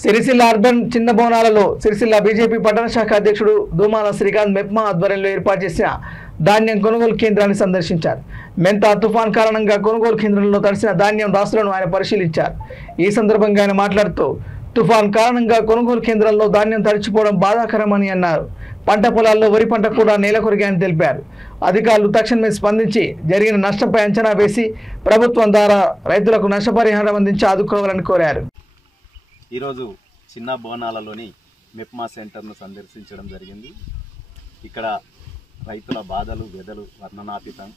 Sircilla urban చిన్న బోనాలలో Sircilla BJP పట్టణ శాఖ అధ్యక్షుడు దూమాల శ్రీకాంత్ మెప్మా ఆధ్వర్యంలో ఏర్పాటు చేసిన ధాన్యం కొనుగోలు కేంద్రాన్ని సందర్శించారు. మెంతా తుఫాన్ కారణంగా కొనుగోలు కేంద్రంలో తడిసిన ధాన్యం రాసులను ఆయన పరిశీలించారు. ఈ సందర్భంగా ఆయన మాట్లాడుతూ తుఫాన్ కారణంగా కొనుగోలు కేంద్రంలో ధాన్యం తడిచిపోవడం బాధాకరమని అన్నారు. పంట పొలాల్లో వరి పంట కూడా నేలకొరిగాయని తెలిపారు. అధికారులు తక్షణమే స్పందించి జరిగిన నష్టంపై అంచనా వేసి ప్రభుత్వం ద్వారా రైతులకు నష్టపరిహారం అందించి ఆదుకోవాలని కోరారు. ఈరోజు చిన్న బోనాలలోని మెప్మా సెంటర్ను సందర్శించడం జరిగింది. ఇక్కడ రైతుల బాధలు వ్యధలు వర్ణనాతీతం.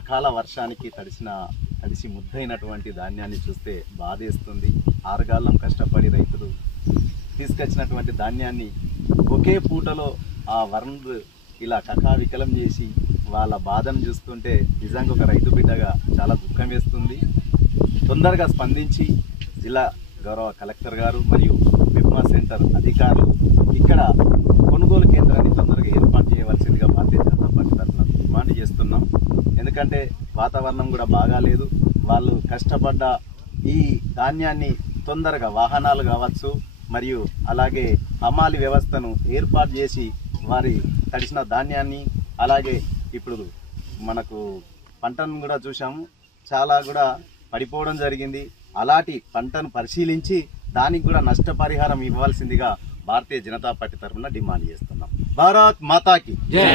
అకాల వర్షానికి తడిసి ముద్దైనటువంటి ధాన్యాన్ని చూస్తే బాధేస్తుంది. ఆరుగాలం కష్టపడి రైతులు తీసుకొచ్చినటువంటి ధాన్యాన్ని ఒకే పూటలో ఆ వరుణుడు ఇలా కకావికలం చేసి వాళ్ళ బాధను చూస్తుంటే నిజంగా ఒక రైతు బిడ్డగా చాలా దుఃఖం వేస్తుంది. తొందరగా స్పందించి జిల్లా గౌరవ కలెక్టర్ గారు మరియు మెప్మా సెంటర్ అధికారులు ఇక్కడ కొనుగోలు కేంద్రాన్ని తొందరగా ఏర్పాటు చేయవలసిందిగా భారతీయ జనతా పార్టీ తరఫున డిమాండ్ చేస్తున్నాం. ఎందుకంటే వాతావరణం కూడా బాగాలేదు. వాళ్ళు కష్టపడ్డ ఈ ధాన్యాన్ని తొందరగా వాహనాలు కావచ్చు మరియు అలాగే హమాలి వ్యవస్థను ఏర్పాటు చేసి వారి తడిసిన ధాన్యాన్ని అలాగే ఇప్పుడు మనకు పంటను కూడా చూసాము, చాలా కూడా పడిపోవడం జరిగింది. అలాంటి పంటను పరిశీలించి దానికి కూడా నష్టపరిహారం ఇవ్వాల్సిందిగా భారతీయ జనతా పార్టీ తరఫున డిమాండ్ చేస్తున్నాం. భారత్ మాతాకి జై.